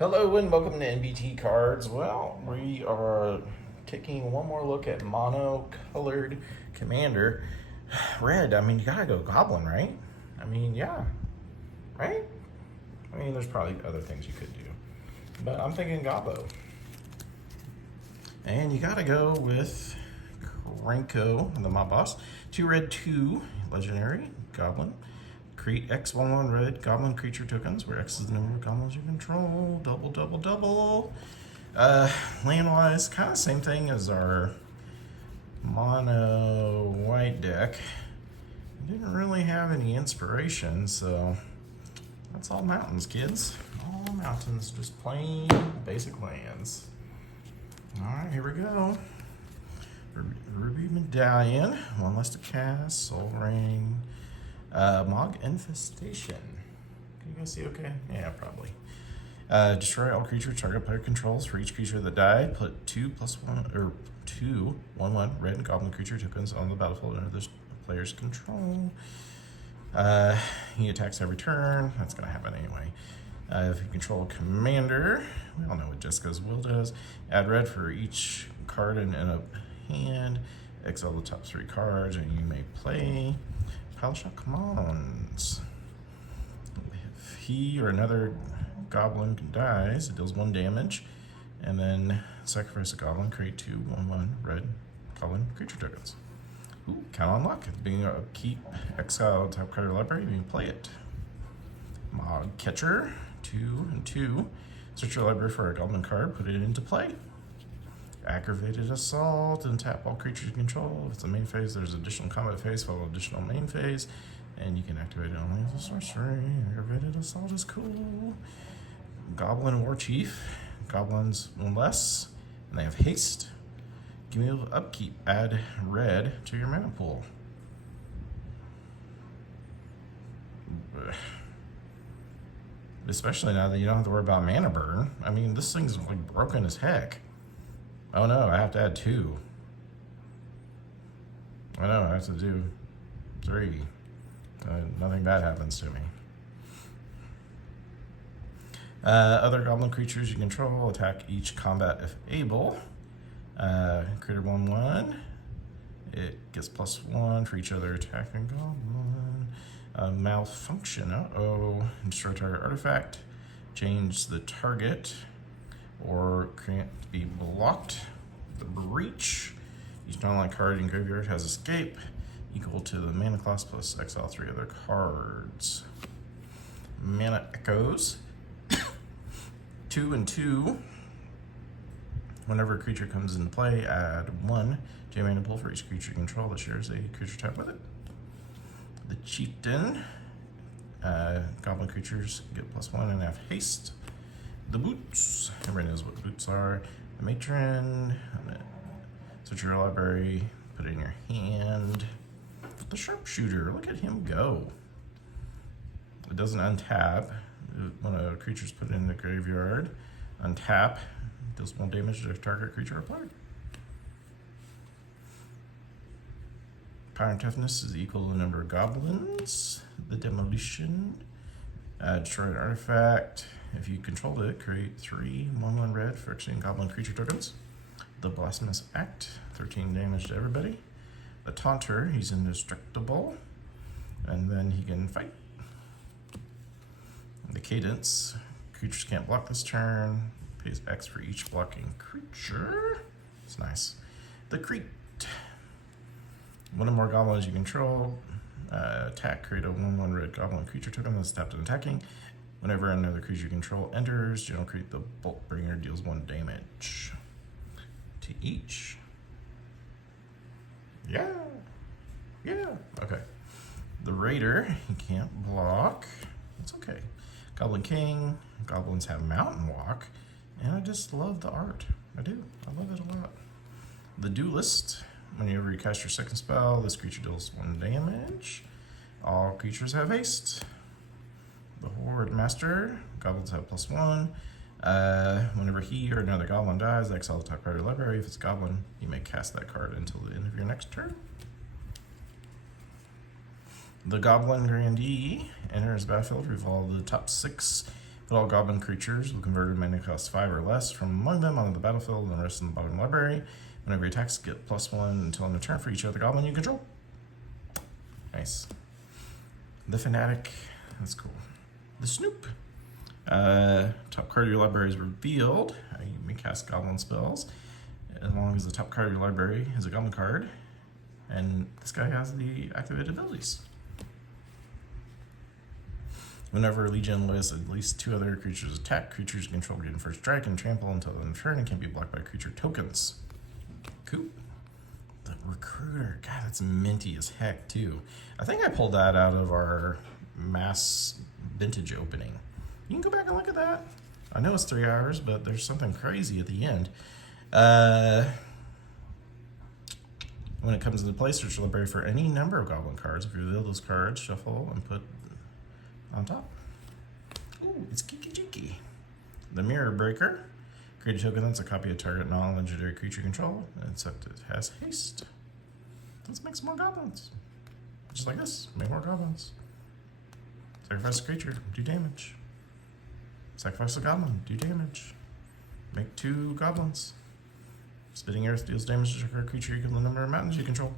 Hello and welcome to NBT Cards. Well, we are taking one more look at mono-colored Commander. Red, I mean, you gotta go Goblin, right? I mean, yeah, right? I mean, there's probably other things you could do, but I'm thinking Gobbo. And you gotta go with Krenko, the mob boss. 2 red, 2 legendary Goblin. Create X 1/1 red Goblin creature tokens, where X is the number of goblins you control. Double, double, double. Land-wise, kind of same thing as our mono white deck. Didn't really have any inspiration, so that's all mountains, kids. All mountains, just plain basic lands. Alright, here we go. Ruby Medallion, 1 less to cast, Soul Ring. Mog Infestation. Can you guys see okay? Yeah, probably. Destroy all creatures target player controls. For each creature that die, put 2 1/1 red and goblin creature tokens on the battlefield under the player's control. He attacks every turn. That's going to happen anyway. If you control a commander, we all know what Jessica's Will does. Add red for each card in a hand. Exile the top 3 cards, and you may play Pile Shot Commons. If he or another goblin dies, it deals 1 damage, and then sacrifice a goblin, create 2 1/1 red goblin creature tokens. Ooh, count on luck. At the beginning of upkeep, exile top card of your library, you can play it. Mog Catcher, 2 and 2. Search your library for a goblin card, put it into play. Aggravated Assault, and tap all creatures you control. If it's a main phase, there's additional combat phase, follow additional main phase, and you can activate it only as a sorcery. Aggravated Assault is cool. Goblin War Chief, goblins 1 less, and they have haste. Cumulative upkeep, add red to your mana pool. Especially now that you don't have to worry about mana burn. I mean, this thing's like broken as heck. Oh no, I have to add 2. I know, I have to do 3. Nothing bad happens to me. Other goblin creatures you control, attack each combat if able. Creator 1/1. It gets +1 for each other attacking goblin. Malfunction, destroy target artifact. Change the target or can't be blocked. The breach. Each non-land card in graveyard has escape equal to the mana cost plus exile 3 other cards. Mana Echoes. 2 and 2. Whenever a creature comes into play, add 1 to your mana pool for each creature you control that shares a creature type with it. The Chieftain. Goblin creatures get +1 and have haste. The Boots. Everybody knows what boots are. The Matron. Search your library. Put it in your hand. The Sharpshooter. Look at him go. It doesn't untap. When a creature's put in the graveyard, untap. Deals 1 damage to target creature or player. Power and toughness is equal to the number of goblins. The Demolition. Destroy an artifact. If you controlled it, create 3 1/1 red for exchanging goblin creature tokens. The Blasphemous Act, 13 damage to everybody. The Taunter, he's indestructible, and then he can fight. The Cadence, creatures can't block this turn. Pays X for each blocking creature. It's nice. The Creep. 1 or more goblins you control. Attack, create a 1/1 red goblin creature token that's tapped and attacking. Whenever another creature you control enters, general create the Bolt Bringer deals 1 damage to each. Yeah. Okay. The Raider, he can't block. It's okay. Goblin King. Goblins have Mountain Walk, and I just love the art. I do. I love it a lot. The Duelist. Whenever you cast your second spell, this creature deals 1 damage. All creatures have haste. The Horde Master. Goblins have +1. Whenever he or another goblin dies, exile the top card of your library. If it's a goblin, you may cast that card until the end of your next turn. The Goblin Grandee enters the battlefield. Revolve the top 6 Put all goblin creatures with converted mana cost 5 or less from among them onto the battlefield and the rest in the bottom library. Whenever your attacks get +1 until end of turn for each other goblin you control. Nice. The Fanatic, that's cool. The Snoop. Top card of your library is revealed. You may cast goblin spells as long as the top card of your library is a goblin card. And this guy has the activated abilities. Whenever a Legion lists at least 2 other creatures attack, creatures you control gain first strike and trample until the end of turn and can be blocked by creature tokens. Cool. The Recruiter. God, that's minty as heck, too. I think I pulled that out of our mass vintage opening. You can go back and look at that. I know it's 3 hours, but there's something crazy at the end. When it comes into play, search your library for any number of goblin cards. If you reveal those cards, shuffle and put on top. Ooh, it's Kiki Jiki. The Mirror Breaker. Create a token that's a copy of target non-legendary creature control, except it has haste. Let's make some more goblins. Just like this, make more goblins. Sacrifice a creature, do damage. Sacrifice a goblin, do damage. Make 2 goblins. Spitting Earth deals damage to a creature equal to the number of mountains you control.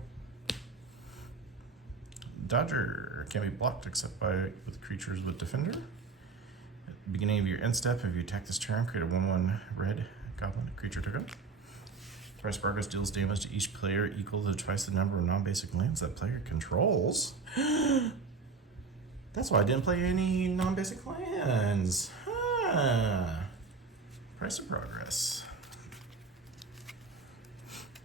Dodger can be blocked except with creatures with Defender. At the beginning of your end step, if you attack this turn, create a 1/1 red goblin creature token. Twice progress deals damage to each player equal to twice the number of non-basic lands that player controls. That's why I didn't play any non-basic lands. Price of progress.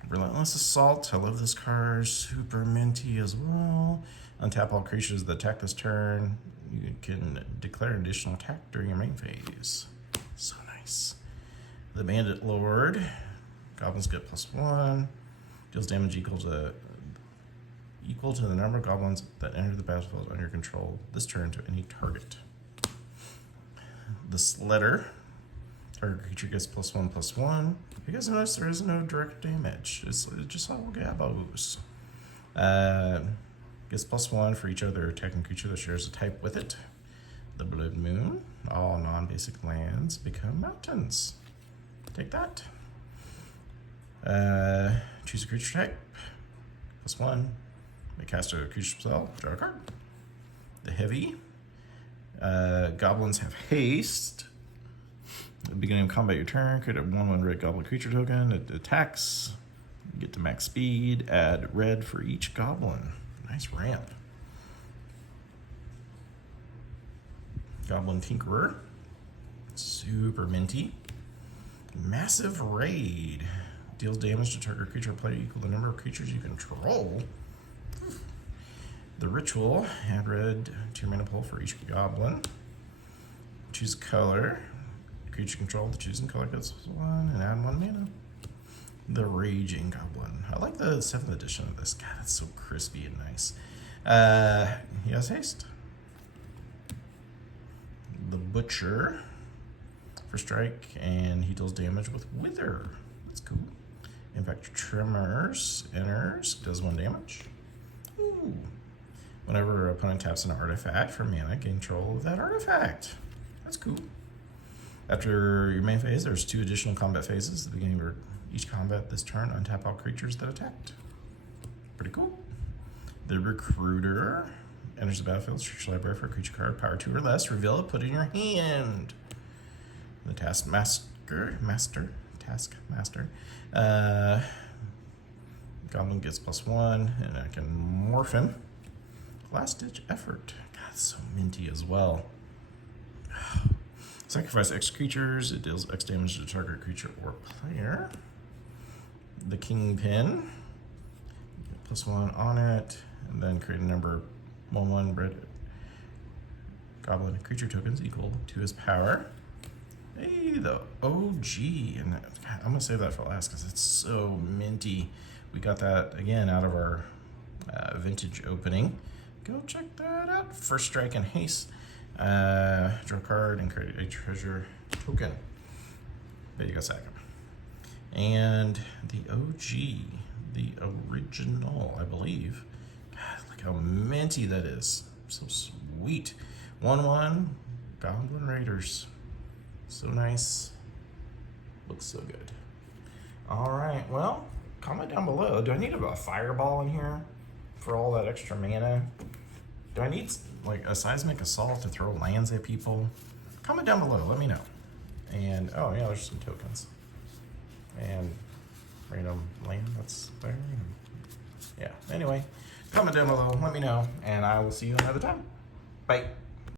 Relentless Assault. I love this card. Super minty as well. Untap all creatures that attack this turn. You can declare an additional attack during your main phase. So nice. The Bandit Lord. Goblins get +1. Deals damage equal to the number of goblins that enter the battlefield under your control this turn to any target. The Sledder. Target creature gets +1/+1. You guys notice there is no direct damage. It's just all gabos. Gets +1 for each other attacking creature that shares a type with it. The Blood Moon. All non-basic lands become mountains. Take that. Choose a creature type. +1. May cast a creature spell. Draw a card. The Heavy. Goblins have haste. At the beginning of combat your turn, create a 1/1 red goblin creature token. It attacks. Get to max speed. Add red for each goblin. Nice ramp. Goblin Tinkerer. Super minty. Massive Raid. Deals damage to target creature or player equal to the number of creatures you control. The Ritual. Add red to your mana pool for each goblin. Choose color. Creature control, the choosing color gets 1 and add 1 mana. The Raging Goblin. I like the 7th edition of this. God, it's so crispy and nice. He has haste. The Butcher for strike, and he deals damage with Wither. That's cool. Impact Tremors enters, does 1 damage. Ooh. Whenever an opponent taps an artifact for mana, gain control of that artifact. That's cool. After your main phase, there's 2 additional combat phases. At the beginning of each combat this turn, untap all creatures that attacked. Pretty cool. The Recruiter enters the battlefield, search your library for a creature card, power 2 or less, reveal it, put it in your hand. The Taskmaster. Goblin gets +1, and I can morph him. Last Ditch Effort. God, it's so minty as well. Sacrifice X creatures. It deals X damage to target creature or player. The Kingpin. +1 on it. And then create a number 1/1 red goblin creature tokens equal to his power. Hey, the OG. And God, I'm going to save that for last because it's so minty. We got that, again, out of our vintage opening. Go check that out. First strike and haste. Draw a card and create a treasure token. There you go, sack him. And the OG, the original, I believe. God, look how minty that is. So sweet. 1/1 Goblin Raiders. So nice. Looks so good. All right, well, comment down below. Do I need a fireball in here for all that extra mana? Do I need like a seismic assault to throw lands at people? Comment down below, let me know. And, oh yeah, there's some tokens. And random land that's there. Yeah, anyway, comment down below, let me know, and I will see you another time. Bye.